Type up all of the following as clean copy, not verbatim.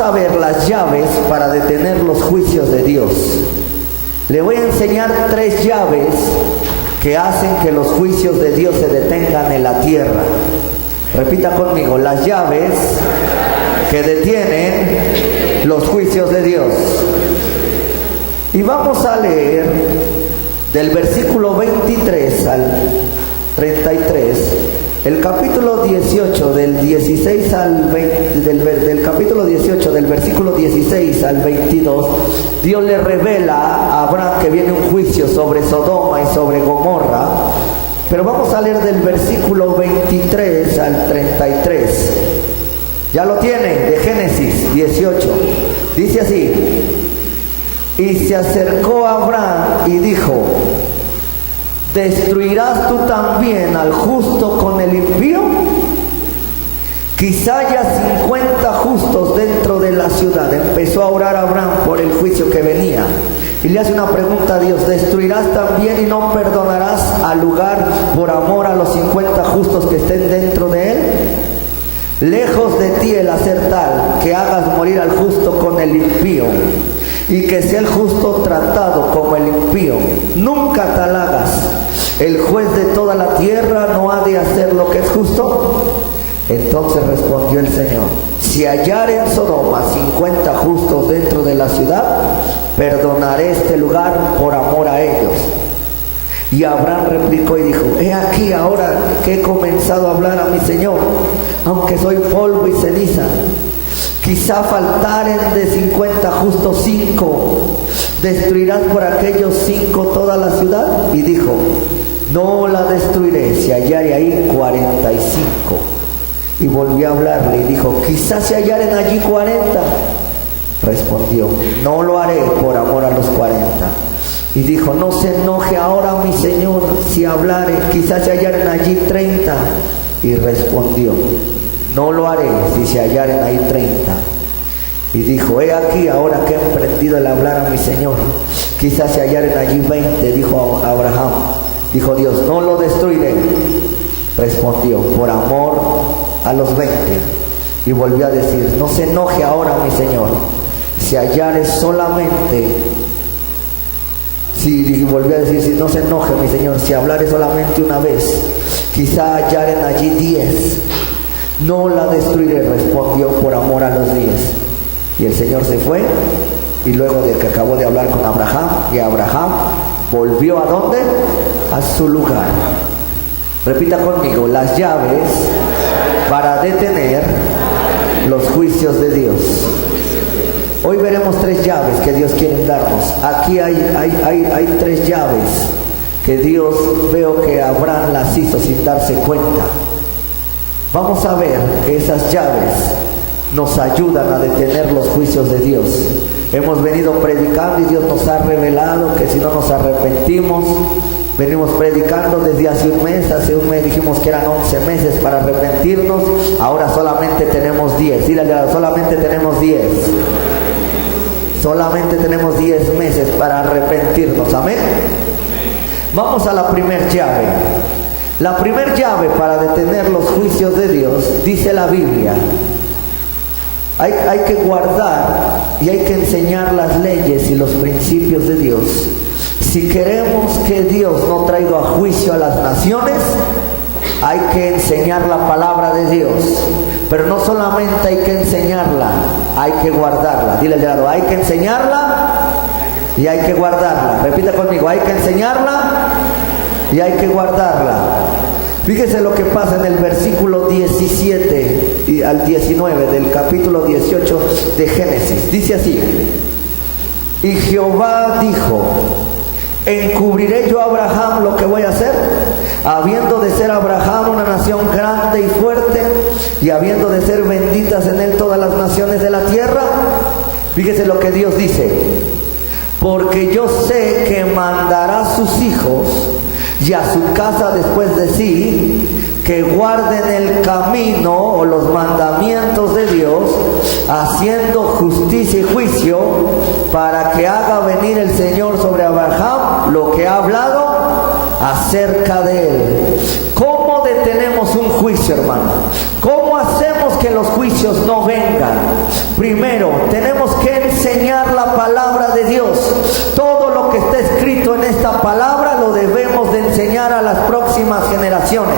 Vamos a ver las llaves para detener los juicios de Dios. Le voy a enseñar 3 llaves que hacen que los juicios de Dios se detengan en la tierra. Repita conmigo: las llaves que detienen los juicios de Dios. Y vamos a leer del versículo 23 al 33, el capítulo 18 del 16 al 20, del capítulo 18 del versículo 16 al 22. Dios le revela a Abraham que viene un juicio sobre Sodoma y sobre Gomorra. Pero vamos a leer del versículo 23 al 33. Ya lo tienen, de Génesis 18. Dice así: y se acercó a Abraham y dijo: ¿destruirás tú también al justo con el impío? Quizá haya 50 justos dentro de la ciudad. Empezó a orar a Abraham por el juicio que venía. Y le hace una pregunta a Dios: ¿destruirás también y no perdonarás al lugar por amor a los 50 justos que estén dentro de él? Lejos de ti el hacer tal, que hagas morir al justo con el impío, y que sea el justo tratado como el impío. Nunca tal hagas. El juez de toda la tierra no ha de hacer lo que es justo. Entonces respondió el Señor: si hallare en Sodoma 50 justos dentro de la ciudad, perdonaré este lugar por amor a ellos. Y Abraham replicó y dijo: he aquí ahora que he comenzado a hablar a mi Señor, aunque soy polvo y ceniza. Quizá faltaren de 50 justos 5. ¿Destruirás por aquellos 5 toda la ciudad? Y dijo: no la destruiré si hallare ahí 45. Y volvió a hablarle y dijo: quizás se hallaren allí 40. Respondió: no lo haré por amor a los 40. Y dijo: no se enoje ahora mi Señor si hablare, quizás se hallaren allí 30. Y respondió: no lo haré si se hallaren ahí 30. Y dijo: he aquí ahora que he emprendido el hablar a mi Señor, quizás se hallaren allí 20. Dijo Abraham, dijo Dios: no lo destruiré. Respondió: por amor a los 20. Y volvió a decir: no se enoje ahora mi Señor si hallare solamente. Y volvió a decir: si no se enoje mi Señor si hablare solamente una vez, quizá hallaren allí 10. No la destruiré. Respondió: por amor a los 10. Y el Señor se fue, y luego de que acabó de hablar con Abraham, y Abraham volvió ¿a dónde? A su lugar. Repita conmigo: las llaves para detener los juicios de Dios. Hoy veremos 3 llaves que Dios quiere darnos. Aquí hay 3 llaves que Dios, veo que Abraham las hizo sin darse cuenta. Vamos a ver que esas llaves nos ayudan a detener los juicios de Dios. Hemos venido predicando y Dios nos ha revelado que si no nos arrepentimos, venimos predicando desde hace un mes dijimos que eran 11 meses para arrepentirnos, ahora solamente tenemos 10. Dígale: solamente tenemos 10. Solamente tenemos 10 meses para arrepentirnos. Amén. Vamos a la primer llave. La primer llave para detener los juicios de Dios, dice la Biblia, hay que guardar y hay que enseñar las leyes y los principios de Dios. Si queremos que Dios no traiga a juicio a las naciones, hay que enseñar la palabra de Dios. Pero no solamente hay que enseñarla, hay que guardarla. Dile al lado: hay que enseñarla y hay que guardarla. Repita conmigo: hay que enseñarla y hay que guardarla. Fíjese lo que pasa en el versículo 17 y al 19 del capítulo 18 de Génesis. Dice así: y Jehová dijo: ¿encubriré yo a Abraham lo que voy a hacer? Habiendo de ser Abraham una nación grande y fuerte, y habiendo de ser benditas en él todas las naciones de la tierra. Fíjese lo que Dios dice: porque yo sé que mandará a sus hijos y a su casa después de sí, que guarden el camino o los mandamientos de Dios, haciendo justicia y juicio, para que haga venir el Señor sobre Abraham lo que ha hablado acerca de él. ¿Cómo detenemos un juicio, hermano? ¿Cómo hacemos que los juicios no vengan? Primero, tenemos que enseñar la palabra de Dios. Todo lo que está escrito en esta palabra lo debemos de enseñar a las próximas generaciones.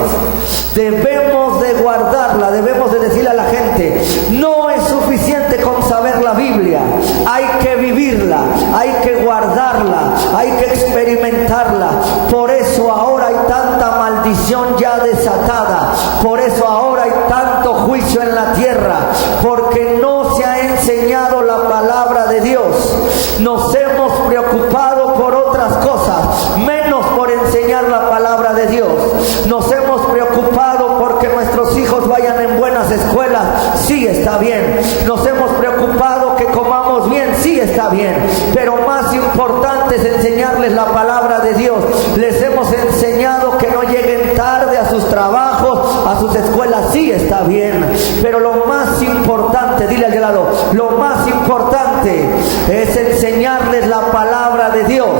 Debemos de guardarla, debemos de decirle a la gente, no es suficiente con saber la Biblia, hay que vivirla, hay que guardarla, hay que experimentarla. Por eso ahora hay tanta maldición ya desatada, por eso ahora hay tanto juicio en la tierra, porque no se ha enseñado la palabra de Dios. Nos hemos preocupado por otras cosas, menos por enseñar la palabra de Dios. Nos hemos preocupado porque nuestros hijos vayan en buenas escuelas, sí está bien. Nos hemos preocupado que comamos bien, sí está bien. Pero más importante es enseñarles la palabra de Dios. Les hemos enseñado que no lleguen tarde a sus trabajos, a sus escuelas, sí está bien. Pero lo más importante, dile al de lado, lo más importante es enseñarles la palabra de Dios.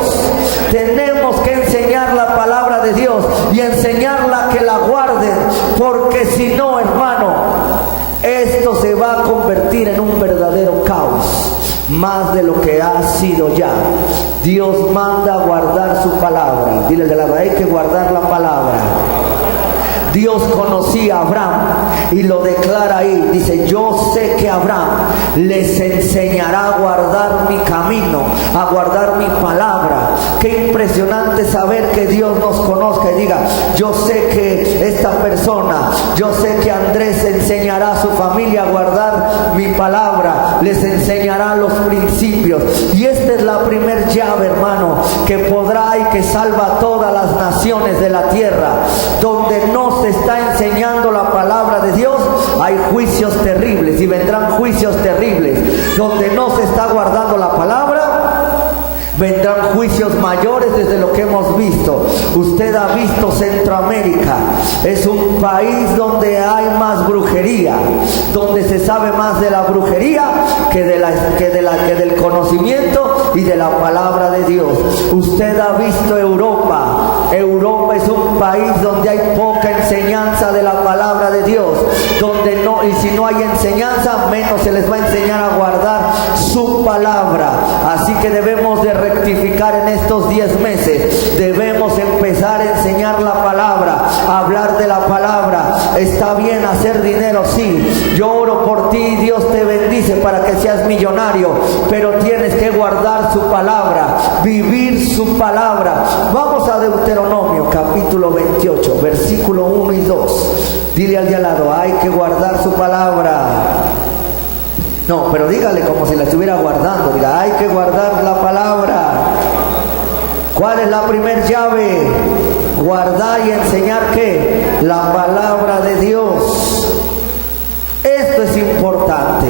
Tenemos que enseñar la palabra de Dios y enseñarla, que la guarden, porque si no, hermano, esto se va a convertir en un verdadero caos, más de lo que ha sido ya. Dios manda guardar su palabra. Dile de lado, hay que guardar la palabra. Dios conocía a Abraham y lo declara ahí. Dice, yo sé que Abraham les enseñará a guardar mi camino, a guardar mi palabra. Qué impresionante saber que Dios nos conozca y diga, yo sé que esta persona, yo sé que Andrés enseñará a su familia a guardar mi palabra, les enseñará los principios. Y esta es la primer llave, hermano, que podrá y que salva a todas las naciones de la tierra. Donde no se está enseñando la palabra de Dios, hay juicios terribles y vendrán juicios terribles. Donde no se está guardando la palabra, vendrán juicios mayores desde lo que hemos visto. Usted ha visto Centroamérica, es un país donde hay más brujería, donde se sabe más de la brujería que del conocimiento y de la palabra de Dios. Usted ha visto Europa. Europa es un país donde hay poca enseñanza de la palabra de Dios, donde no, y si no hay enseñanza, menos se les va a enseñar a guardar su palabra. Así que debemos de rectificar en estos 10 meses. Debemos empezar a enseñar la palabra, a hablar de la palabra. Está bien hacer dinero, sí. Yo oro por ti, Dios te bendice para que seas millonario, pero tienes que guardar su palabra, vivir su palabra. Vamos a Deuteronomio capítulo 28, versículo 1 y 2. Dile al de al lado, hay que guardar su palabra. No, pero dígale como si la estuviera guardando. Diga, hay que guardar la palabra. ¿Cuál es la primer llave? Guardar y enseñar, ¿qué? La palabra de Dios. Esto es importante.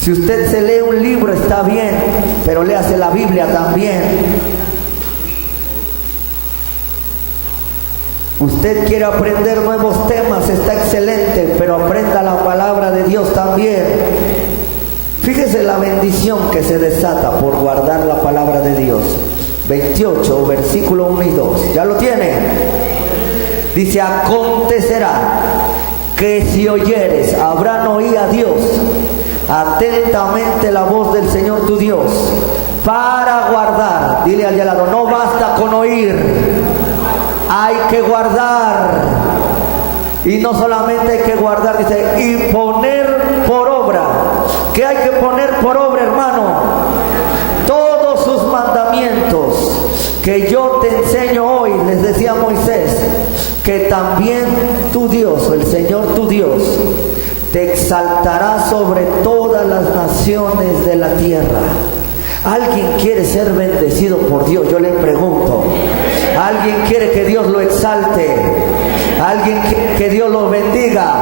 Si usted se lee un libro está bien, pero léase la Biblia también. Usted quiere aprender nuevos temas, está excelente, pero aprenda la palabra de Dios también. Fíjese la bendición que se desata por guardar la palabra de Dios. 28, versículo 1 y 2. ¿Ya lo tiene? Dice, acontecerá que si oyeres, Abraham oía a Dios atentamente la voz del Señor tu Dios, para guardar. Dile al de al lado, no basta con oír, hay que guardar. Y no solamente hay que guardar, dice, y poner por obra. ¿Qué hay que poner por obra, hermano? Todos sus mandamientos que yo te enseño hoy, les decía Moisés, que también tu Dios, el Señor tu Dios, te exaltará sobre todas las naciones de la tierra. ¿Alguien quiere ser bendecido por Dios? Yo le pregunto. ¿Alguien quiere que Dios lo exalte? ¿Alguien quiere que Dios lo bendiga?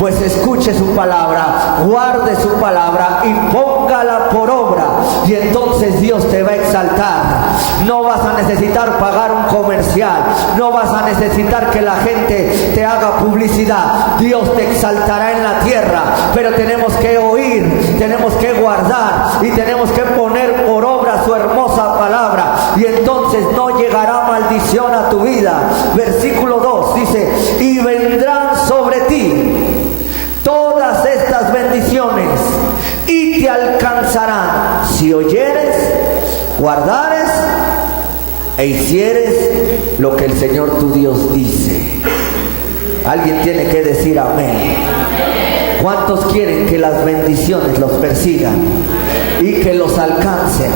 Pues escuche su palabra, guarde su palabra y póngala por obra, y entonces Dios te va a exaltar. No vas a necesitar pagar un comercial, no vas a necesitar que la gente te haga publicidad. Dios te exaltará en la tierra, pero tenemos que oír, tenemos que guardar y tenemos que poner por obra su hermosa palabra, y entonces no llegará maldición a tu vida. Versículo 2 dice, y vendrán sobre ti todas estas bendiciones guardares e hicieres lo que el Señor tu Dios dice. Alguien tiene que decir amén. ¿Cuántos quieren que las bendiciones los persigan y que los alcancen?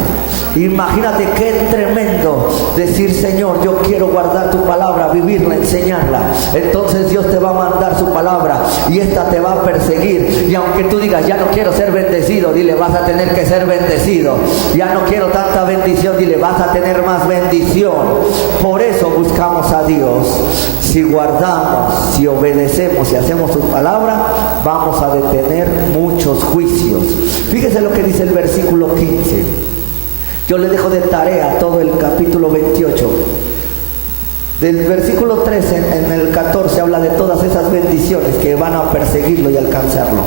Imagínate qué tremendo decir: Señor, yo quiero guardar tu palabra, vivirla, enseñarla. Entonces Dios te va a mandar su palabra y esta te va a perseguir. Y aunque tú digas: ya no quiero ser bendecido, dile: vas a tener que ser bendecido. Ya no quiero tanta bendición, dile: vas a tener más bendición. Por eso buscamos a Dios. Si guardamos, si obedecemos y hacemos su palabra, vamos a detener muchos juicios. Fíjese lo que dice el versículo 15. Yo le dejo de tarea todo el capítulo 28. Del versículo 13 en el 14 habla de todas esas bendiciones que van a perseguirlo y alcanzarlo.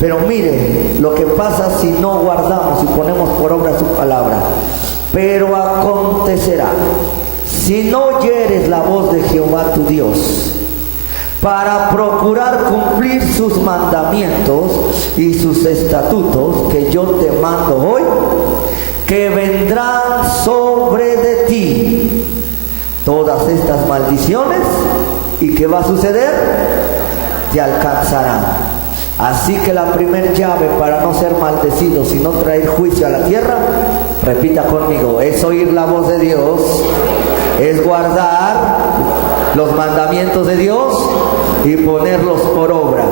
Pero mire lo que pasa si no guardamos y ponemos por obra su palabra. Pero acontecerá, si no oyeres la voz de Jehová tu Dios, para procurar cumplir sus mandamientos y sus estatutos que yo te mando hoy, que vendrán sobre de ti todas estas maldiciones, y ¿qué va a suceder? Te alcanzarán. Así que la primer llave para no ser maldecidos y no traer juicio a la tierra, repita conmigo, es oír la voz de Dios, es guardar los mandamientos de Dios y ponerlos por obra.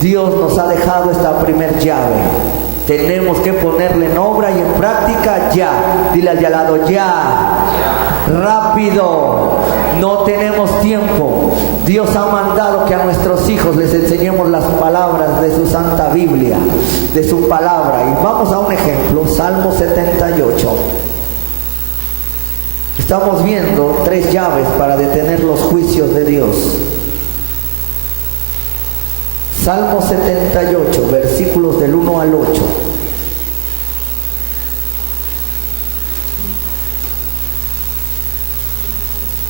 Dios nos ha dejado esta primer llave. Tenemos que ponerla en obra y en práctica ya. Dile al de al lado: ya. Rápido. No tenemos tiempo. Dios ha mandado que a nuestros hijos les enseñemos las palabras de su Santa Biblia, de su palabra. Y vamos a un ejemplo, Salmo 78. Estamos viendo 3 llaves para detener los juicios de Dios. Salmo 78, versículos del 1 al 8.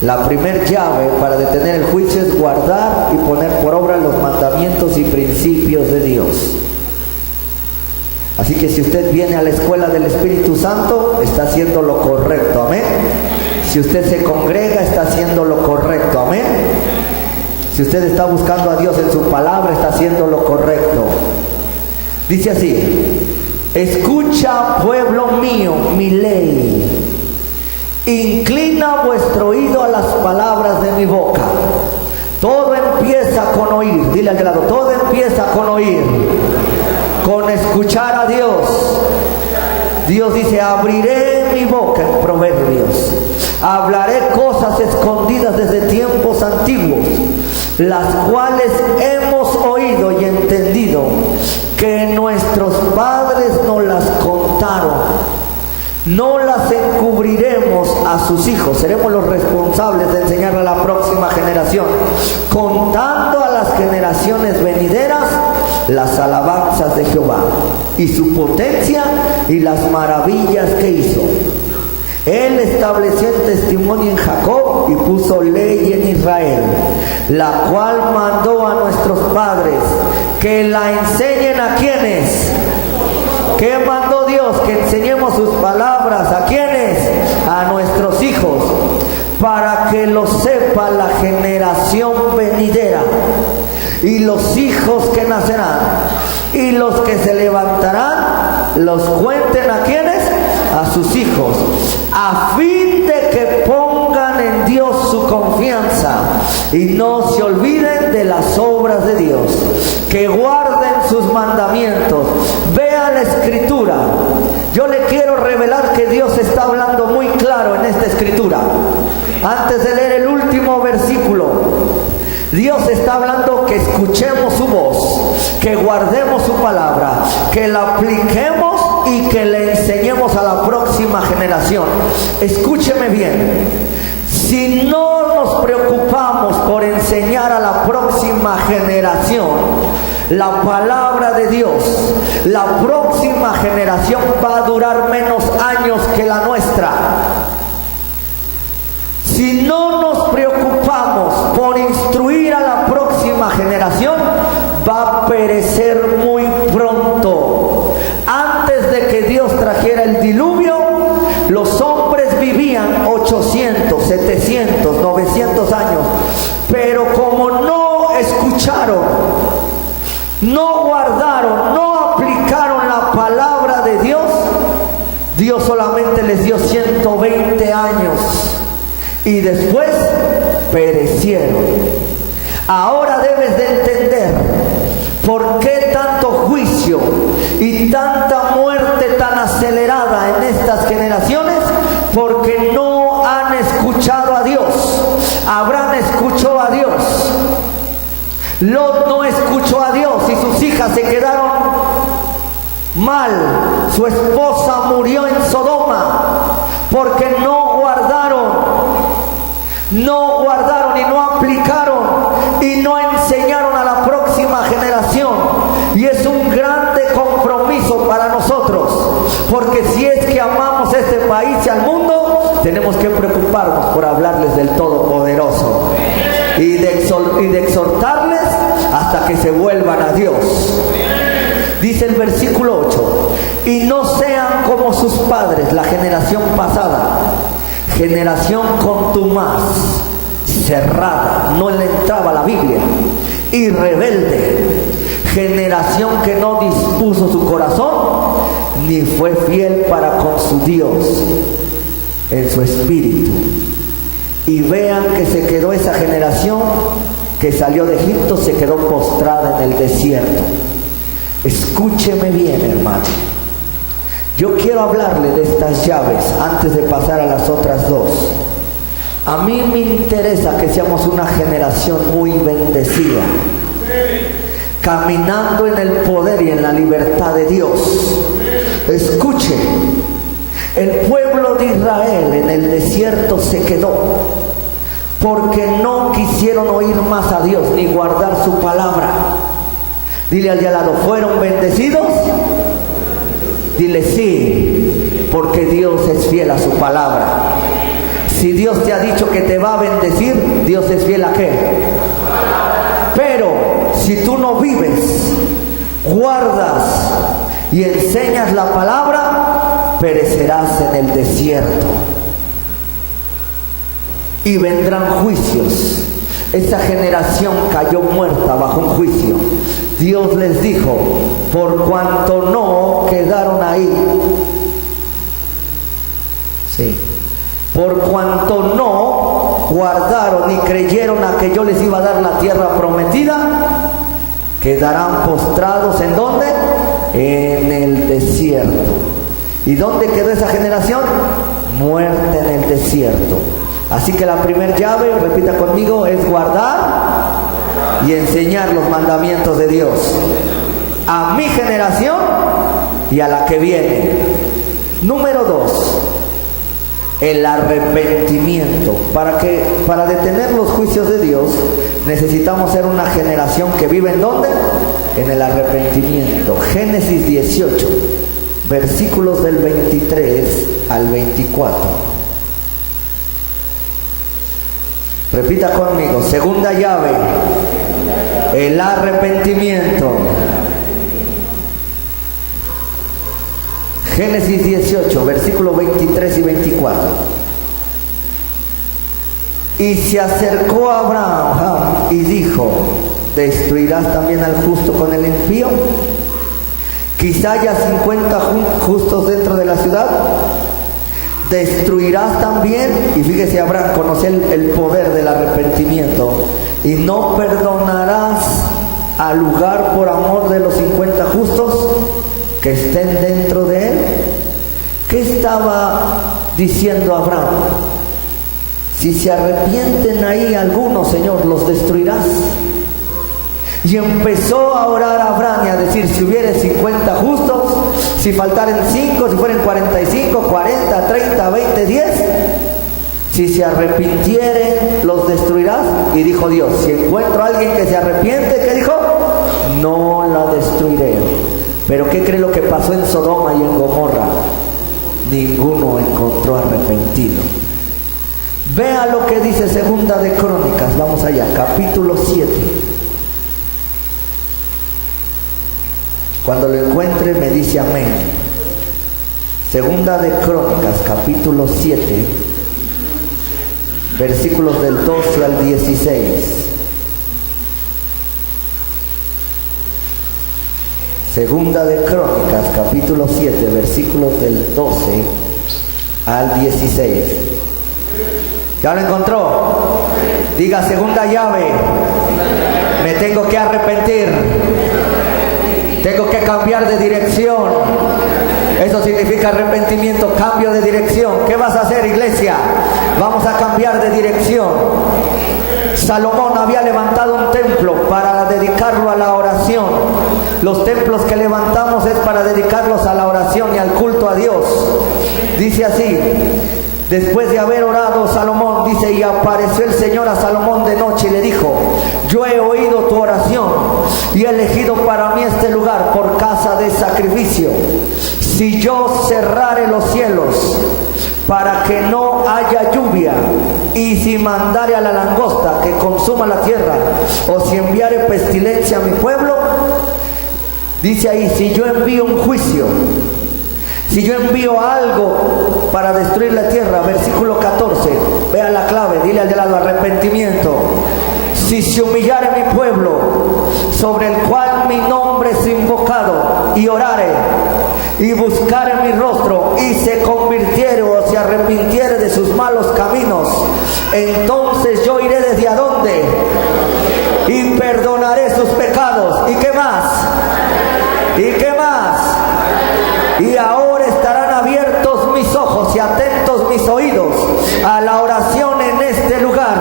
La primer llave para detener el juicio es guardar y poner por obra los mandamientos y principios de Dios. Así que si usted viene a la escuela del Espíritu Santo, está haciendo lo correcto, amén. Si usted se congrega, está haciendo lo correcto, amén. Si usted está buscando a Dios en su palabra, está haciendo lo correcto. Dice así: escucha, pueblo mío, mi ley. Inclina vuestro oído a las palabras de mi boca. Todo empieza con oír. Dile al de lado: todo empieza con oír. Con escuchar a Dios. Dios dice: abriré mi boca en Proverbios. Hablaré cosas escondidas desde tiempos antiguos, las cuales hemos oído y entendido, que nuestros padres nos las contaron. No las encubriremos a sus hijos. Seremos los responsables de enseñarle a la próxima generación, contando a las generaciones venideras las alabanzas de Jehová y su potencia y las maravillas que hizo. Él estableció el testimonio en Jacob y puso ley en Israel, la cual mandó a nuestros padres que la enseñen a quienes. ¿Qué mandó Dios? Que enseñemos sus palabras. ¿A quiénes? A nuestros hijos, para que lo sepa la generación venidera, y los hijos que nacerán, y los que se levantarán, los cuenten a quienes, a sus hijos, a fin de que pongan en Dios su confianza y no se olviden de las obras de Dios, que guarden sus mandamientos. Vea la escritura. Yo le quiero revelar que Dios está hablando muy claro en esta escritura. Antes de leer el último versículo, Dios está hablando que escuchemos su voz, que guardemos su palabra, que la apliquemos y que le enseñemos a la próxima generación. Escúcheme bien. Si no nos preocupamos por enseñar a la próxima generación la palabra de Dios, la próxima generación va a durar menos años que la nuestra. Si no nos preocupamos por instruir a la próxima generación, va a perecer muy pronto. Antes de que Dios trajera el diluvio, escucharon, no guardaron, no aplicaron la palabra de Dios, Dios solamente les dio 120 años y después perecieron. Ahora debes de entender por qué tanto juicio y tanta muerte tan acelerada en estas generaciones, porque no han escuchado a Dios. Abraham escuchó a Dios, Lot no escuchó a Dios y sus hijas se quedaron mal. Su esposa murió en Sodoma porque no guardaron y no aplicaron y no enseñaron a la próxima generación. Y es un grande compromiso para nosotros, porque si es que amamos este país y al mundo, tenemos que preocuparnos por hablarles del Todopoderoso y de exhortarles hasta que se vuelvan a Dios. Dice el versículo 8: y no sean como sus padres, la generación pasada, generación contumaz, cerrada, no le entraba la Biblia, y rebelde, generación que no dispuso su corazón ni fue fiel para con su Dios en su espíritu. Y vean que se quedó esa generación que salió de Egipto, se quedó postrada en el desierto. Escúcheme bien, hermano. Yo quiero hablarle de estas llaves antes de pasar a las otras dos. A mí me interesa que seamos una generación muy bendecida, caminando en el poder y en la libertad de Dios. Escuche, el pueblo de Israel en el desierto se quedó porque no quisieron oír más a Dios ni guardar su palabra. Dile al de al lado: ¿fueron bendecidos? Dile: sí, porque Dios es fiel a su palabra. Si Dios te ha dicho que te va a bendecir, Dios es fiel a qué. Pero si tú no vives, guardas y enseñas la palabra, perecerás en el desierto y vendrán juicios. Esa generación cayó muerta bajo un juicio. Dios les dijo: por cuanto no quedaron ahí, por cuanto no guardaron y creyeron a que yo les iba a dar la tierra prometida, quedarán postrados. ¿En dónde? En el desierto. ¿Y dónde quedó esa generación? Muerta en el desierto. Así que la primera llave, repita conmigo, es guardar y enseñar los mandamientos de Dios a mi generación y a la que viene. Número 2, el arrepentimiento. Para detener los juicios de Dios necesitamos ser una generación que vive ¿en dónde? En el arrepentimiento. Génesis 18, versículos del 23 al 24. Repita conmigo: segunda llave, el arrepentimiento. Génesis 18, versículos 23 y 24. Y se acercó a Abraham y dijo: ¿destruirás también al justo con el impío? Quizá haya 50 justos dentro de la ciudad. ¿Destruirás también? Y fíjese, Abraham conoce el poder del arrepentimiento. ¿Y no perdonarás al lugar por amor de los 50 justos que estén dentro de él? ¿Qué estaba diciendo Abraham? Si se arrepienten ahí algunos, Señor, ¿los destruirás? Y empezó a orar a Abraham y a decir: si hubiere 50 justos, si faltaren 5, si fueren 45, 40, 30, 20, 10, si se arrepintieren, ¿los destruirás? Y dijo Dios: si encuentro a alguien que se arrepiente, ¿qué dijo? No la destruiré. Pero ¿qué cree lo que pasó en Sodoma y en Gomorra? Ninguno encontró arrepentido. Vea lo que dice Segunda de Crónicas, vamos allá, capítulo 7. Cuando lo encuentre me dice amén. Segunda de Crónicas, capítulo 7, versículos del 12 al 16. Segunda de Crónicas, capítulo 7, versículos del 12 al 16. ¿Ya lo encontró? Diga, segunda llave. Me tengo que arrepentir. Tengo que cambiar de dirección. Eso significa arrepentimiento, cambio de dirección. ¿Qué vas a hacer, iglesia? Vamos a cambiar de dirección. Salomón había levantado un templo para dedicarlo a la oración. Los templos que levantamos es para dedicarlos a la oración y al culto a Dios. Dice así: después de haber orado Salomón, dice, y apareció el Señor a Salomón de noche y le dijo: yo he oído tu oración y he elegido para mí este lugar por casa de sacrificio. Si yo cerrare los cielos para que no haya lluvia, y si mandare a la langosta que consuma la tierra, o si enviare pestilencia a mi pueblo, dice ahí, si yo envío un juicio, si yo envío algo para destruir la tierra, versículo 14, vea la clave, dile al de lado, arrepentimiento. Si se humillare mi pueblo, sobre el cual mi nombre es invocado, y orare, y buscare mi rostro, y se convirtiere o se arrepintiere de sus malos caminos, entonces yo iré desde adonde, y perdonaré sus pecados. ¿Y qué más? ¿Y qué más? Y ahora estarán abiertos mis ojos y atentos mis oídos a la oración en este lugar,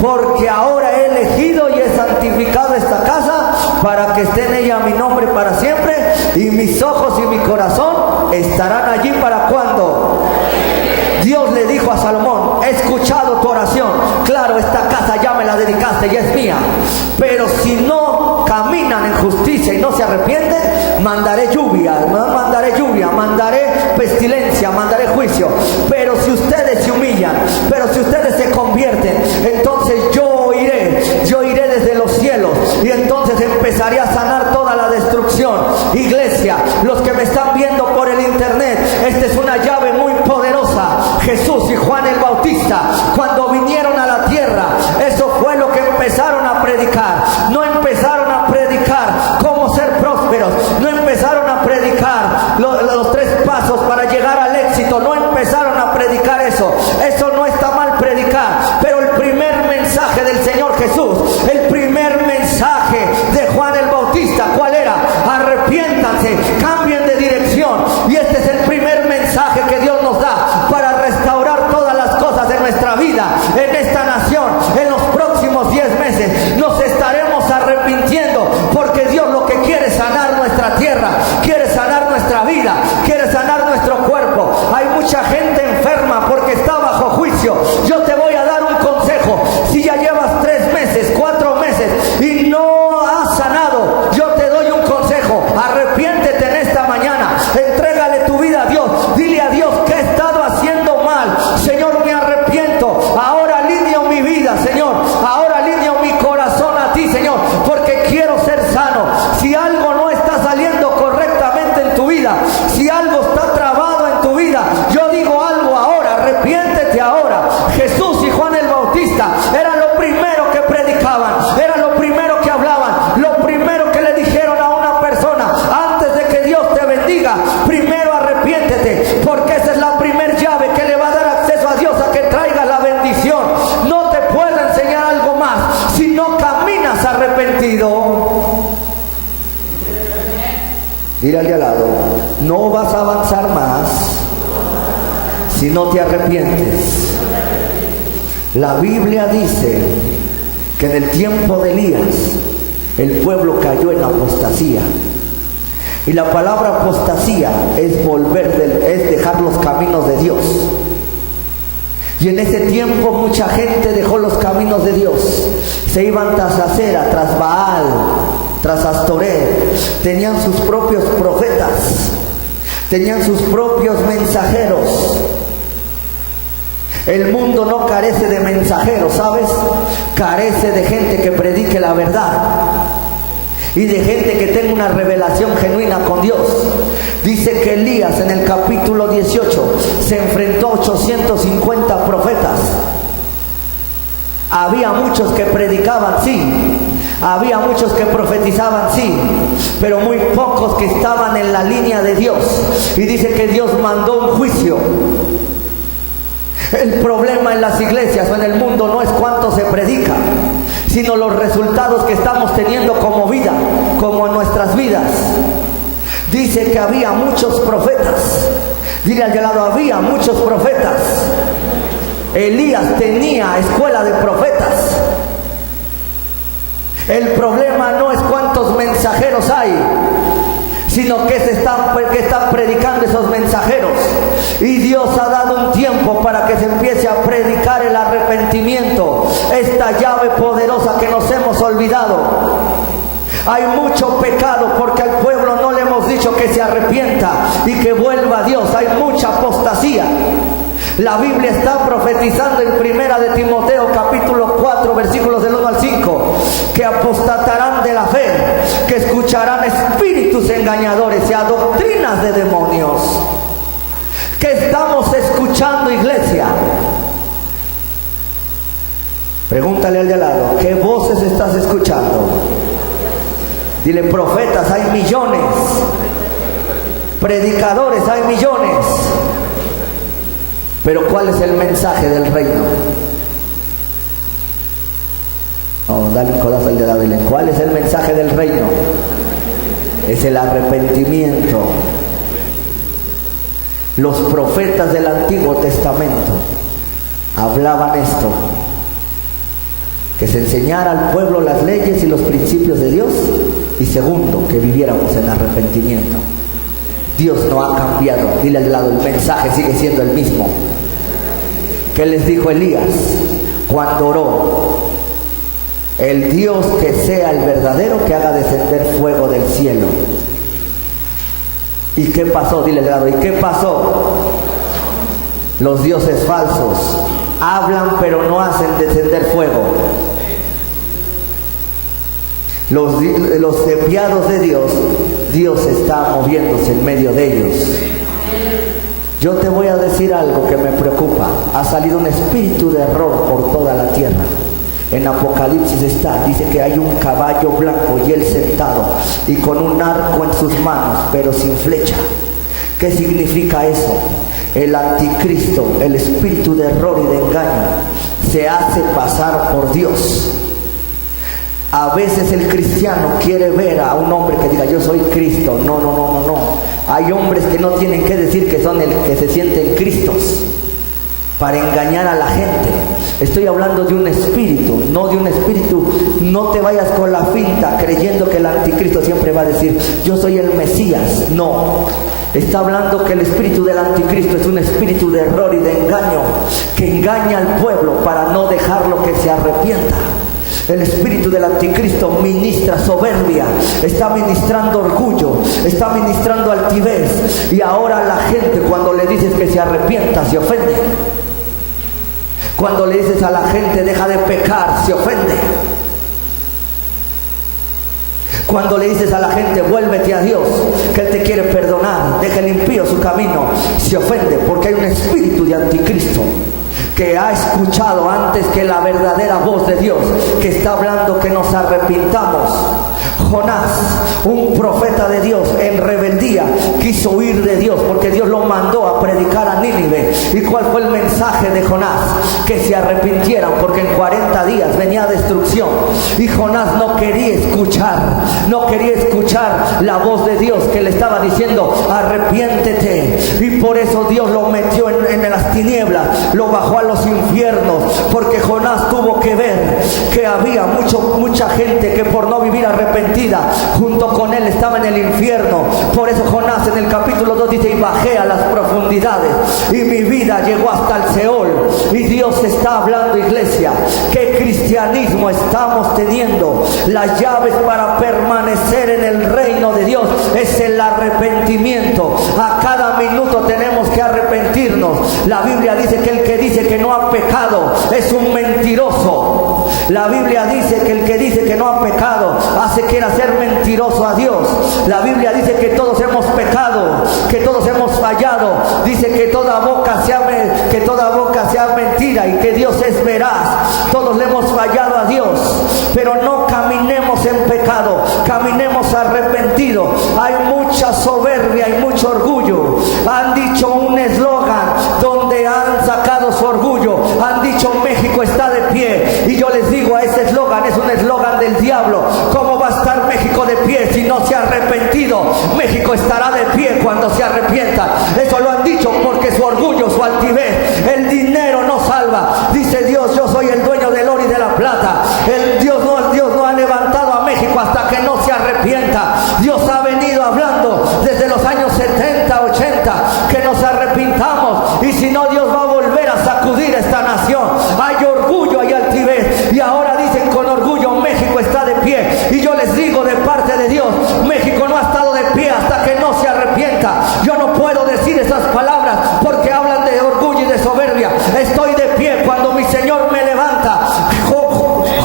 porque ahora he elegido y he santificado esta casa para que esté en ella mi nombre para siempre, y mis ojos y mi corazón estarán allí. ¿Para cuándo? Dios le dijo a Salomón: he escuchado tu oración, claro, esta casa ya me la dedicaste, ya es mía, pero si no caminan en justicia y no se arrepienten, mandaré lluvia, mandaré pestilencia, mandaré juicio. Pero si ustedes se humillan, pero si ustedes se convierten, entonces yo iré desde los cielos, y entonces empezaré a sanar toda la destrucción. Iglesia, los que me están viendo por el internet, esta es una llave muy poderosa. Jesús y Juan el Bautista, cuando vinieron a la tierra, eso fue lo que empezaron a predicar. No empezaron a predicar cómo ser prósperos, no empezaron a predicar los 3 pasos para llegar al éxito, no empezaron a predicar eso. Eso no está mal predicar, pero el primer mensaje del Señor Jesús, el primer mensaje de Juan el Bautista, ¿cuál era? Arrepiéntanse, cambien de dirección. Y este es el primer mensaje que Dios nos da para restaurar todas las cosas de nuestra vida, en esta nación. En los próximos 10 meses nos estaremos arrepintiendo, porque Dios lo que quiere es sanar nuestra tierra, quiere sanar nuestra vida, quiere sanar nuestro cuerpo. Hay mucha gente enferma porque está bajo juicio. Yo te voy a dar un consejo: si ya llevas 3 meses, 4 meses y no has sanado, yo te doy un consejo: arrepiéntete en esta mañana, entrégale tu vida a Dios, dile a Dios: ¿qué he estado haciendo mal? Señor, me arrepiento, ahora alineo mi vida, Señor, ahora alineo mi corazón a ti, Señor, porque quiero ser sano. Si algo no está saliendo correctamente en tu vida, si algo está trabado en tu vida, yo digo algo ahora: arrepiéntete ahora. Jesús y Juan el Bautista eran lo primero que predicaban, era lo primero que hablaban, lo primero que le dijeron a una persona: antes de que Dios te bendiga, primero arrepiéntete, porque esa es la primer llave que le va a dar acceso a Dios a que traiga la bendición. No te puedo enseñar algo más si no caminas arrepentido. Dile al de al lado: no vas a avanzar más si no te arrepientes. La Biblia dice que en el tiempo de Elías el pueblo cayó en apostasía, y la palabra apostasía es es dejar los caminos de Dios. Y en ese tiempo mucha gente dejó los caminos de Dios, se iban tras Acera, tras Baal, tras Astoret. Tenían sus propios profetas, tenían sus propios mensajeros. El mundo no carece de mensajeros, ¿sabes? Carece de gente que predique la verdad y de gente que tenga una revelación genuina con Dios. Dice que Elías en el capítulo 18 se enfrentó a 850 profetas. Había muchos que predicaban, sí. Había muchos que profetizaban, sí, pero muy pocos que estaban en la línea de Dios. Y dice que Dios mandó un juicio. El problema en las iglesias o en el mundo no es cuánto se predica, sino los resultados que estamos teniendo como vida, como en nuestras vidas. Dice que había muchos profetas. Dile al de lado, había muchos profetas. Elías tenía escuela de profetas. El problema no es cuántos mensajeros hay, sino que están predicando esos mensajeros. Y Dios ha dado un tiempo para que se empiece a predicar el arrepentimiento, esta llave poderosa que nos hemos olvidado. Hay mucho pecado porque al pueblo no le hemos dicho que se arrepienta y que vuelva a Dios. Hay mucha apostasía. La Biblia está profetizando en Primera de Timoteo capítulo 4 versículos del 1 al 5 que apostatarán de la fe, que escucharán espíritus engañadores y a doctrinas de demonios. ¿Qué estamos escuchando, iglesia? Pregúntale al de al lado, ¿qué voces estás escuchando? Dile, profetas hay millones, predicadores hay millones, pero ¿cuál es el mensaje del reino? No, dale un codazo al de la Biblia. ¿Cuál es el mensaje del reino? Es el arrepentimiento. Los profetas del Antiguo Testamento hablaban esto, que se enseñara al pueblo las leyes y los principios de Dios, y segundo, que viviéramos en arrepentimiento. Dios no ha cambiado. Dile al lado, el mensaje sigue siendo el mismo. ¿Qué les dijo Elías cuando oró? El Dios que sea el verdadero, que haga descender fuego del cielo. ¿Y qué pasó? Dile al lado, ¿y qué pasó? Los dioses falsos hablan pero no hacen descender fuego. Los enviados de Dios, Dios está moviéndose en medio de ellos. Yo te voy a decir algo que me preocupa. Ha salido un espíritu de error por toda la tierra. En Apocalipsis dice que hay un caballo blanco y él sentado y con un arco en sus manos, pero sin flecha. ¿Qué significa eso? El anticristo, el espíritu de error y de engaño, se hace pasar por Dios. A veces el cristiano quiere ver a un hombre que diga, yo soy Cristo. No. Hay hombres que no tienen que decir que son el que se sienten Cristos para engañar a la gente. Estoy hablando de un espíritu, no de un espíritu. No te vayas con la finta creyendo que el anticristo siempre va a decir, yo soy el Mesías. No. Está hablando que el espíritu del anticristo es un espíritu de error y de engaño, que engaña al pueblo para no dejarlo que se arrepienta. El espíritu del anticristo ministra soberbia, está ministrando orgullo, está ministrando altivez. Y ahora la gente, cuando le dices que se arrepienta, se ofende. Cuando le dices a la gente deja de pecar, se ofende. Cuando le dices a la gente vuélvete a Dios, que Él te quiere perdonar, deja el impío su camino, se ofende, porque hay un espíritu de anticristo que ha escuchado antes que la verdadera voz de Dios, que está hablando que nos arrepintamos. Jonás, un profeta de Dios en rebeldía, quiso huir de Dios porque Dios lo mandó a predicar a Nínive. ¿Y cuál fue el mensaje de Jonás? Que se arrepintieran, porque en 40 días venía destrucción. Y Jonás no quería escuchar la voz de Dios que le estaba diciendo arrepiéntete. Y por eso Dios lo metió en las tinieblas, lo bajó a los infiernos, porque Jonás tuvo que ver que había mucha gente que por no vivir arrepentida junto con él estaba en el infierno. Por eso Jonás en el capítulo 2 dice, y bajé a las profundidades y mi vida llegó hasta el Seol. Y Dios está hablando, iglesia, ¿qué cristianismo estamos teniendo? Las llaves para permanecer en el reino de Dios es el arrepentimiento. A cada minuto tenemos que arrepentirnos. La Biblia dice que el que dice que no ha pecado es un mentiroso. La Biblia dice que el que dice que no ha pecado hace que hacer mentiroso a Dios. La Biblia dice que todos hemos pecado, que todos hemos fallado. Dice que toda boca sea mentira y que Dios es veraz. Todos le hemos fallado a Dios, pero no caminemos en pecado, caminemos arrepentidos. Hay mucha soberbia, hay mucho orgullo. Han dicho un eslogan donde han sacado su orgullo. Han dicho México está de pie. Y yo les digo, a ese eslogan es un eslogan del diablo. ¿Cómo va a estar México de pie si no se ha arrepentido? México estará de pie cuando se arrepienta. Eso lo han dicho porque su orgullo, su altivez, el dinero no salva. Dice Dios, yo soy el dueño del oro y de la plata. Dios no ha levantado a México hasta que no se arrepienta. Dios ha venido hablando desde los años 70, 80 que nos arrepintamos, y si no, Dios va a volver a sacudir esta nación. Hay orgullo, hay altivez, y ahora dicen con orgullo México está de pie. Y yo les digo de parte de Dios, México no ha estado de pie hasta que no se arrepienta. Yo no puedo decir esas palabras porque hablan de orgullo y de soberbia. Estoy de pie cuando mi Señor me levanta.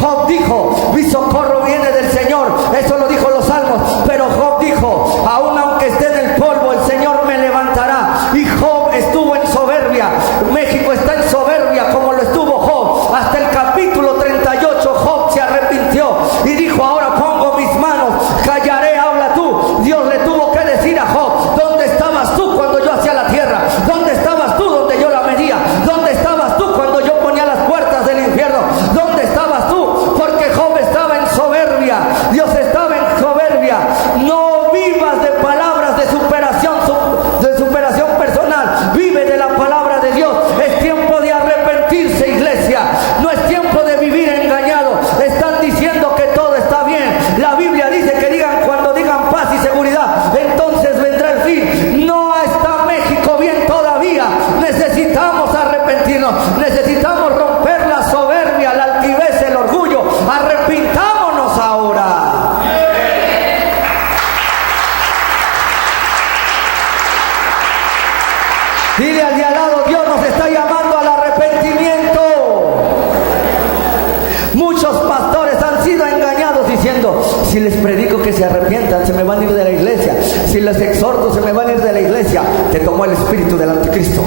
Job dijo, mi socorro viene del Señor. Eso lo dijo los salmos. Pero Job dijo, aun aunque esté en el polvo, el Señor me levantará. Y Job estuvo en soberbia. México está en soberbia como lo estuvo Job. Hasta el capítulo 38 Job se arrepintió y dijo, ahora pongo mis manos, callaré, habla tú. Dios le tuvo que decir a Job, ¿dónde estabas tú cuando yo hacía la tierra? ¿Dónde estabas tú donde yo la medía? ¿Dónde estabas tú cuando yo ponía las puertas del infierno? ¿Dónde estabas tú? Porque Job estaba en soberbia. Dios estaba en soberbia. No vivas de palabras de superación personal. Vive de la palabra de Dios. Es tiempo de arrepentirse, iglesia. No es tiempo de vivir engañado. Están diciendo que todo está bien. La Biblia dice que cuando digan paz y seguridad, entonces vendrá el fin. No está México bien todavía. Necesitamos arrepentirnos. Necesitamos romper la soberbia, la altivez, el orgullo. Arrepintámonos ahora. Dile al de al lado, Dios nos está llamando al arrepentimiento. Muchos pastores han sido engañados diciendo, si les predico que se arrepientan, se me van a ir de la iglesia. Si les exhorto, se me van a ir de la iglesia. Te tomó el espíritu del anticristo.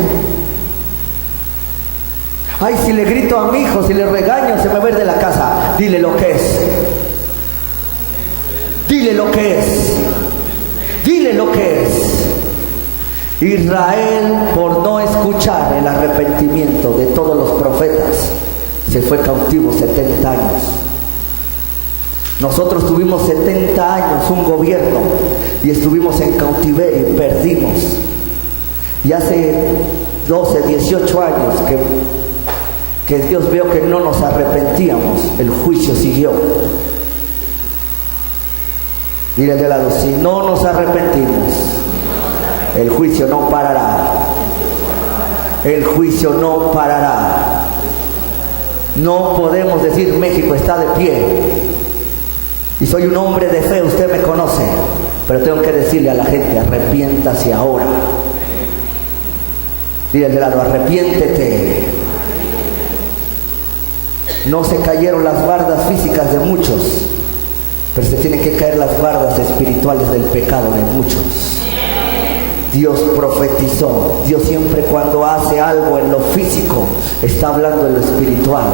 Ay, si le grito a mi hijo, si le regaño, se me va a ir de la casa. Dile lo que es. Dile lo que es. Dile lo que es. Israel, por no escuchar el arrepentimiento de todos los profetas, se fue cautivo 70 años. Nosotros tuvimos 70 años un gobierno y estuvimos en cautiverio y perdimos. Y hace 12, 18 años que Dios vio que no nos arrepentíamos, el juicio siguió. Dile al de lado, si no nos arrepentimos, el juicio no parará. El juicio no parará. No podemos decir México está de pie. Y soy un hombre de fe, usted me conoce. Pero tengo que decirle a la gente, arrepiéntase ahora. Dile al de lado, arrepiéntete. No se cayeron las bardas físicas de muchos, pero se tienen que caer las bardas espirituales del pecado de muchos. Dios profetizó. Dios siempre cuando hace algo en lo físico está hablando en lo espiritual.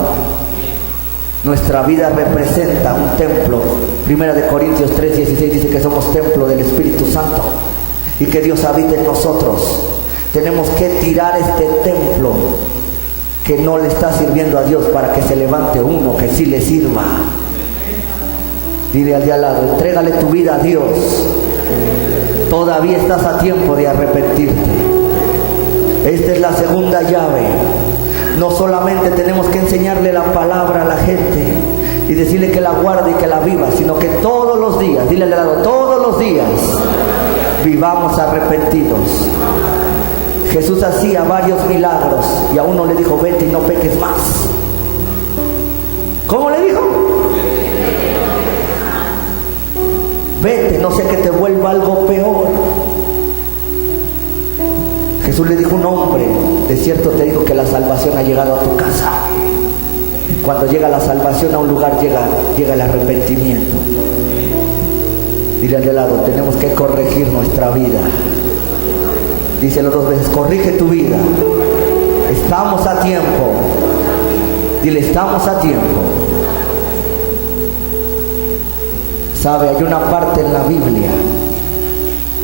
Nuestra vida representa un templo. 1 Corintios 3:16 dice que somos templo del Espíritu Santo y que Dios habita en nosotros. Tenemos que tirar este templo que no le está sirviendo a Dios para que se levante uno que sí le sirva. Dile al de al lado, entrégale tu vida a Dios. Todavía estás a tiempo de arrepentirte. Esta es la segunda llave. No solamente tenemos que enseñarle la palabra a la gente y decirle que la guarde y que la viva, sino que todos los días, dile al lado, todos los días vivamos arrepentidos. Jesús hacía varios milagros y a uno le dijo, vete y no peques más. ¿Cómo le dijo? Vete, no sea que te vuelva algo peor. Jesús le dijo a un hombre, de cierto te digo que la salvación ha llegado a tu casa. Cuando llega la salvación a un lugar, llega el arrepentimiento. Dile al de lado, tenemos que corregir nuestra vida. Díselo 2 veces, corrige tu vida. Estamos a tiempo. Dile, estamos a tiempo. Sabe, hay una parte en la Biblia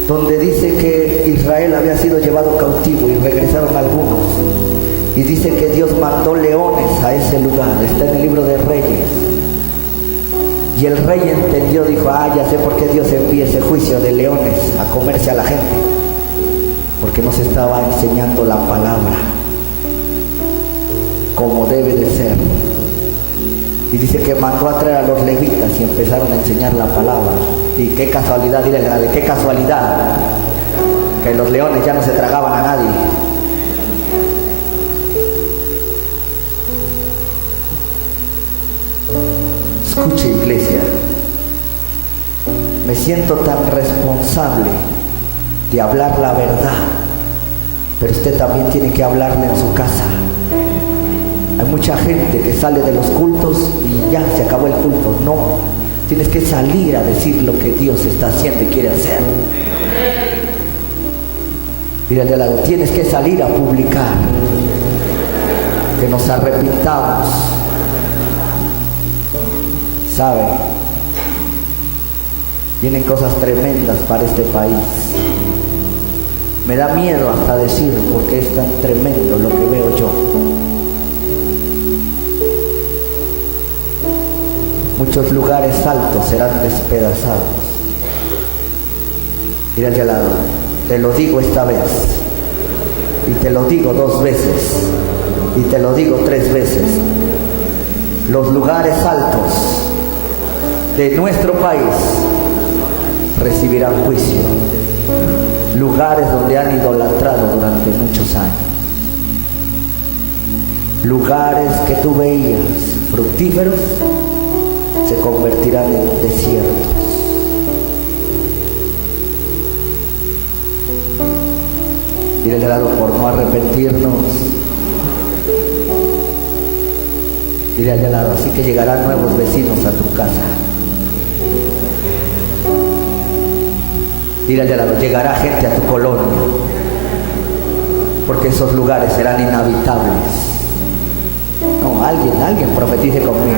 donde dice que Israel había sido llevado cautivo y regresaron algunos. Y dice que Dios mandó leones a ese lugar. Está en el libro de Reyes. Y el rey entendió, dijo, ya sé por qué Dios envía ese juicio de leones a comerse a la gente. Porque nos estaba enseñando la palabra como debe de ser. Y dice que mandó a traer a los levitas y empezaron a enseñar la palabra. Y qué casualidad, dile, qué casualidad, que los leones ya no se tragaban a nadie. Escuche, iglesia, me siento tan responsable de hablar la verdad, pero usted también tiene que hablarla en su casa. Hay mucha gente que sale de los cultos y ya se acabó el culto. No, tienes que salir a decir lo que Dios está haciendo y quiere hacer. Mira de al lado, tienes que salir a publicar que nos arrepintamos. ¿Sabe? Vienen cosas tremendas para este país. Me da miedo hasta decir porque es tan tremendo lo que veo yo. Muchos lugares altos serán despedazados. Mira de al lado, te lo digo esta vez, y te lo digo 2 veces, y te lo digo 3 veces. Los lugares altos de nuestro país recibirán juicio. Lugares donde han idolatrado durante muchos años. Lugares que tú veías fructíferos se convertirán en desiertos. Dile al lado, por no arrepentirnos. Dile al lado, así que llegarán nuevos vecinos a tu casa. Dile al lado, llegará gente a tu colonia, porque esos lugares serán inhabitables. No, alguien profetice conmigo.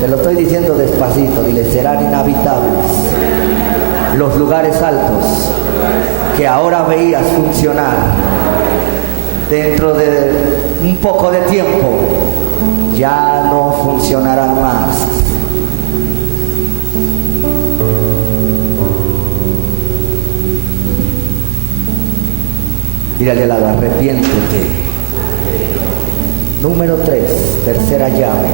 Se lo estoy diciendo despacito, dile, serán inhabitables los lugares altos que ahora veías funcionar. Dentro de un poco de tiempo ya no funcionarán más. Mírale al lado, arrepiéntete. Número 3, tercera llave.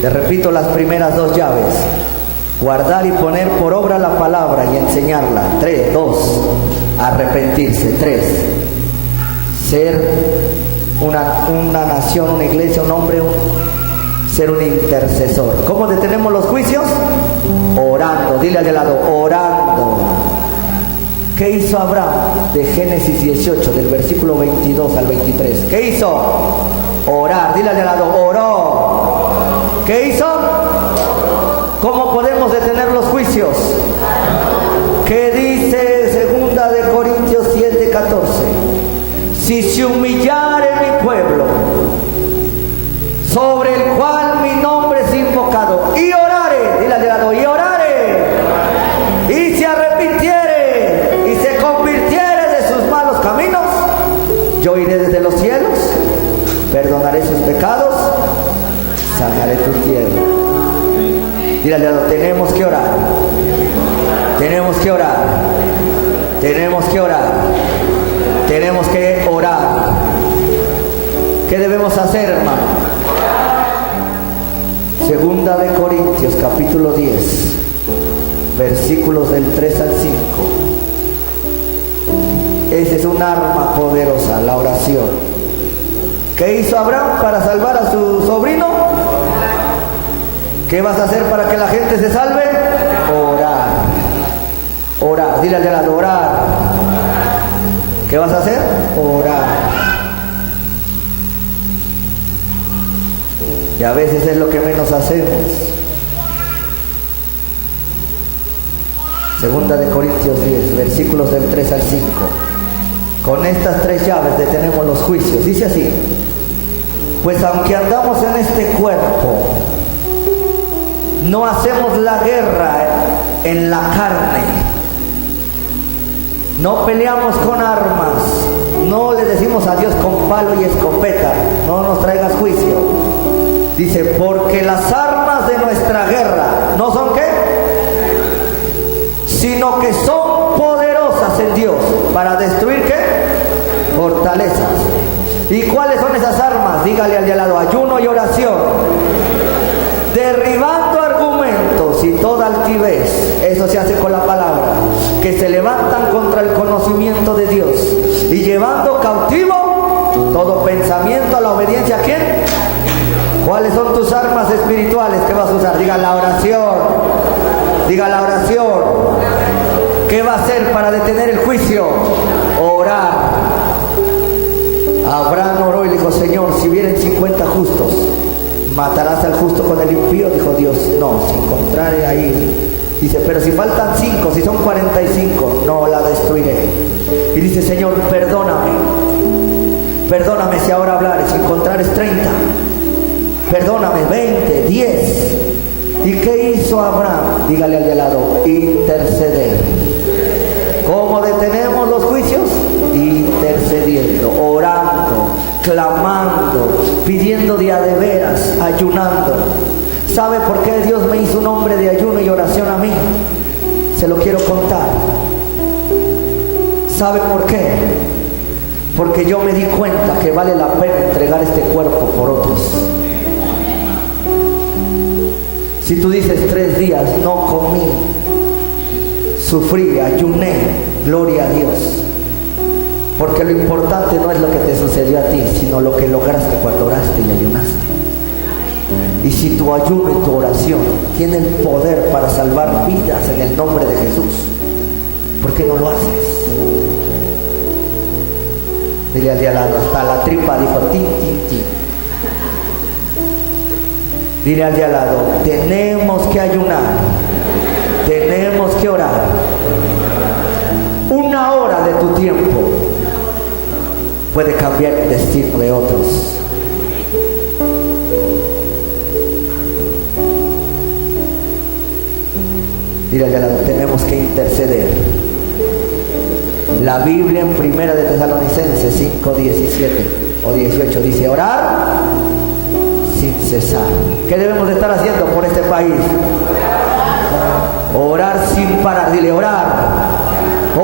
Te repito las primeras 2 llaves. Guardar y poner por obra la palabra y enseñarla. 3, 2, arrepentirse. 3, ser una nación, una iglesia, un hombre, ser un intercesor. ¿Cómo detenemos los juicios? Orando. Dile al de lado, orando. ¿Qué hizo Abraham? De Génesis 18, del versículo 22 al 23. ¿Qué hizo? Orar. Dile al de lado, oró. ¿Qué hizo? ¿Cómo podemos detener los juicios? ¿Qué dice 2 de Corintios 7, 14? Si se humillare mi pueblo, sobre el cual mi nombre es invocado, y orare, dile al lado, y orare, y se arrepintiere, y se convirtiere de sus malos caminos, yo iré desde los cielos, perdonaré sus pecados, sanaré tu tierra. Dile al lado, tenemos que orar, tenemos que orar, tenemos que orar, tenemos que orar. ¿Qué debemos hacer, hermano? 2 de Corintios capítulo 10, versículos del 3 al 5. Ese es un arma poderosa, la oración. ¿Qué hizo Abraham para salvar a su sobrino? ¿Qué vas a hacer para que la gente se salve? Orar. Orar. Dile al de lado, orar. ¿Qué vas a hacer? Orar. Y a veces es lo que menos hacemos. 2 de Corintios 10, versículos del 3 al 5. Con estas 3 llaves detenemos los juicios. Dice así: pues aunque andamos en este cuerpo, No hacemos la guerra en la carne. No peleamos con armas. No le decimos a Dios con palo y escopeta. No nos traigas juicio. Dice, porque las armas de nuestra guerra no son ¿qué? Sino que son poderosas en Dios para destruir ¿qué? Fortalezas. ¿Y cuáles son esas armas? Dígale al de al lado, ayuno y oración. Derribando argumentos y toda altivez, eso se hace con la palabra, que se levantan contra el conocimiento de Dios, y llevando cautivo todo pensamiento a la obediencia. ¿A quién? ¿Cuáles son tus armas espirituales que vas a usar? Diga la oración. Diga la oración. ¿Qué va a hacer para detener el juicio? Orar. Abraham oró y le dijo, Señor, si vienen 50 justos, ¿matarás al justo con el impío? Dijo Dios, no, si encontrare ahí. Dice, pero si faltan 5, si son 45, no la destruiré. Y dice, Señor, perdóname. Perdóname si ahora hablares, si encontrares 30. Perdóname, 20, 10. ¿Y qué hizo Abraham? Dígale al de al lado, interceder. ¿Cómo detenemos los juicios? Intercediendo, orando, clamando, pidiendo de a de veras, ayunando. ¿Sabe por qué Dios me hizo un hombre de ayuno y oración a mí? Se lo quiero contar. ¿Sabe por qué? Porque yo me di cuenta que vale la pena entregar este cuerpo por otros. Si tú dices 3 días no comí, sufrí, ayuné, gloria a Dios. Porque lo importante no es lo que te sucedió a ti, sino lo que lograste cuando oraste y ayunaste. Y si tu ayuno y tu oración tiene el poder para salvar vidas en el nombre de Jesús, ¿por qué no lo haces? Dile al de al lado, hasta la tripa dijo tin, tin, tin. Dile al de al lado, tenemos que ayunar, tenemos que orar. 1 hora de tu tiempo puede cambiar el destino de otros. Dile al de al lado, tenemos que interceder. La Biblia en 1 de Tesalonicenses 5, 17 o 18 dice, orar sin cesar. ¿Qué debemos de estar haciendo por este país? Orar sin parar. Dile, orar,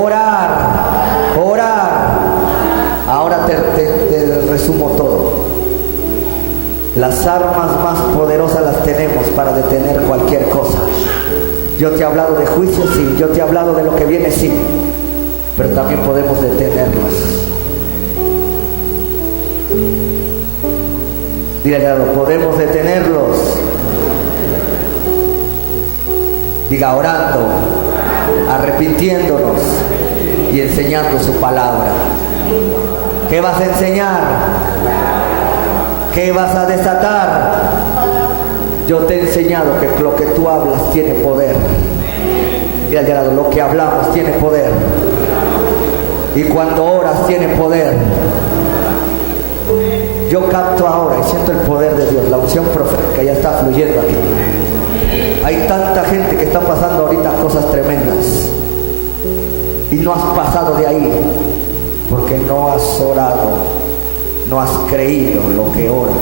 orar, orar. Ahora te resumo todo. Las armas más poderosas las tenemos para detener cualquier cosa. Yo te he hablado de juicio, sí. Yo te he hablado de lo que viene, sí. Pero también podemos detenerlos. Dígale, podemos detenerlos. Diga, orando, arrepintiéndonos y enseñando su palabra. ¿Qué vas a enseñar? ¿Qué vas a desatar? Yo te he enseñado que lo que tú hablas tiene poder. Dígale al lado, lo que hablamos tiene poder. Y cuando oras tiene poder. Yo capto ahora y siento el poder de Dios, la unción profética ya está fluyendo aquí. Hay tanta gente que está pasando ahorita cosas tremendas y no has pasado de ahí porque no has orado, no has creído lo que oras.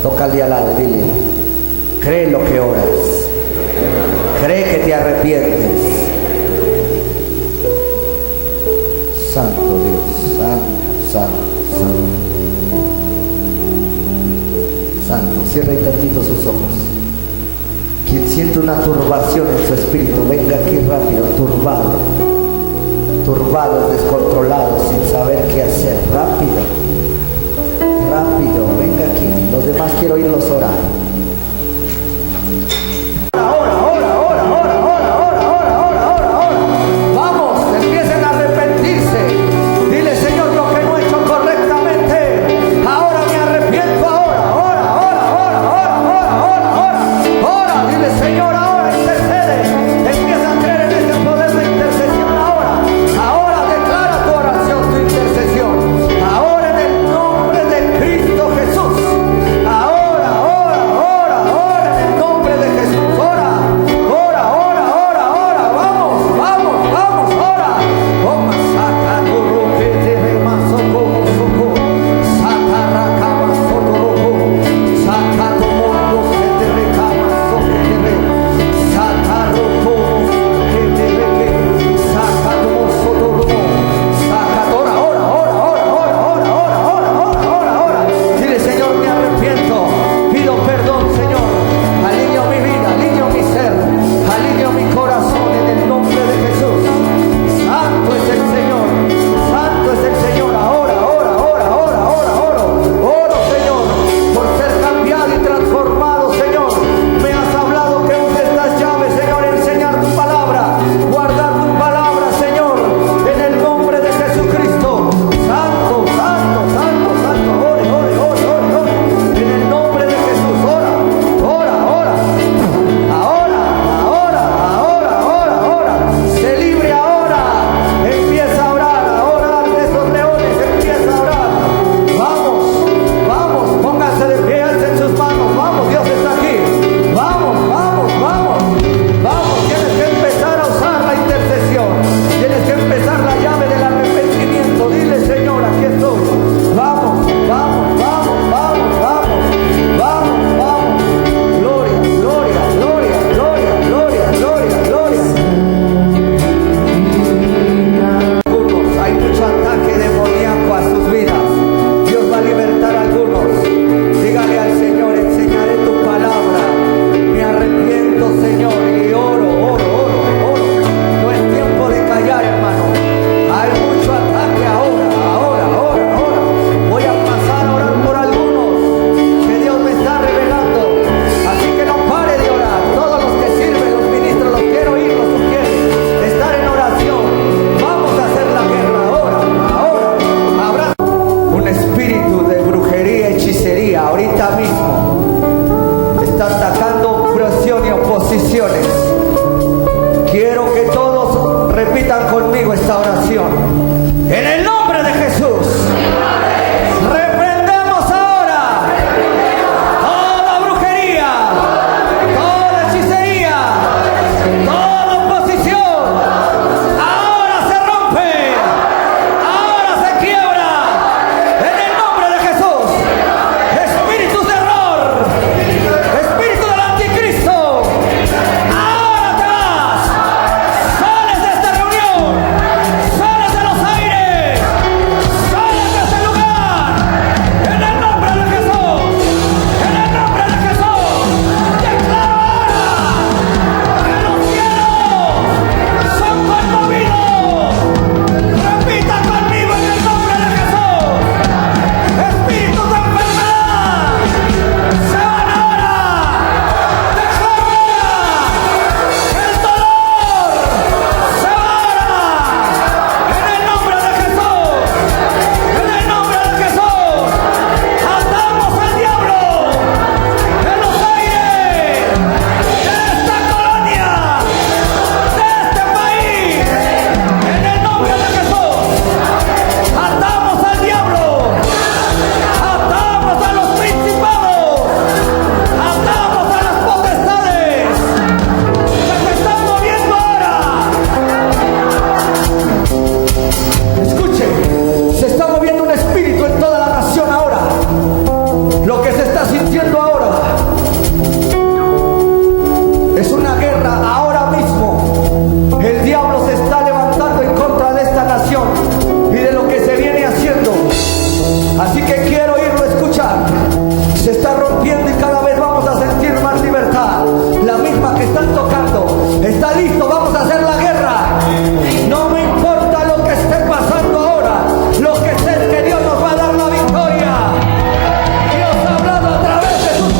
Toca al de al lado, dile, cree lo que oras, cree que te arrepientes. Santo Dios, santo, santo, santo. Santo, cierre un tantito sus ojos. Quien siente una turbación en su espíritu, venga aquí rápido, turbado, descontrolado, sin saber qué hacer. Rápido, rápido, venga aquí. Los demás quiero oírlos orar. mismo está atacando presión y oposiciones. Quiero que todos repitan conmigo esta oración. En el nombre de Jesús. Reprendemos ahora toda brujería, toda hechicería, toda oposición. Ahora se rompe, ahora se quiebra. En el nombre de Jesús. Espíritus de error, espíritu del anticristo, ahora te vas. Sales de esta reunión, sales de los aires, sales de este lugar. En el nombre de Jesús, en el nombre de Jesús, declaro ahora que los cielos son conmovidos. Repita conmigo en el nombre de Jesús. Espíritus de enfermedad, se van ahora. Declaro ahora el dolor se va ahora. En el nombre de Jesús, en el nombre de Jesús, atamos al diablo en los aires de esta colonia, de este país. En el nombre de Jesús, atamos al diablo, atamos a los principados, atamos a las potestades que se están moviendo ahora. Escuchen, se está moviendo un espíritu en toda la nación ahora. Lo que se está sintiendo ahora es una guerra ahora mismo. El diablo se está levantando en contra de esta nación y de lo que se viene haciendo. Así que quiero irlo a escuchar. Se está rompiendo y cada vez vamos a sentir más libertad. La misma que están tocando. Está listo, vamos a hacer la guerra. No me importa lo que esté pasando ahora. Lo que sé es que Dios nos va a dar la victoria. Dios ha hablado a través de sus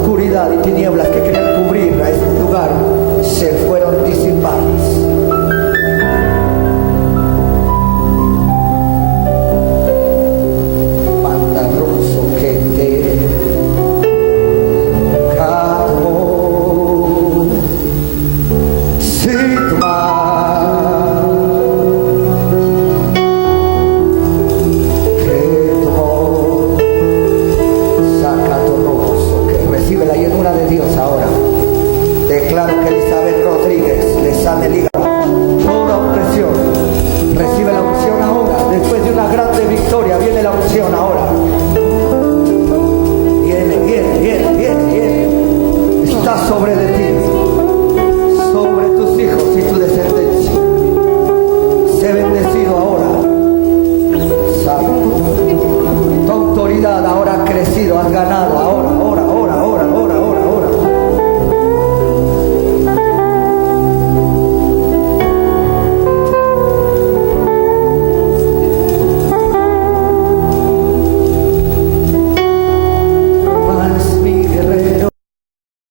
oscuridad y tinieblas que querían cubrir a este lugar se fueron disipadas. Claro que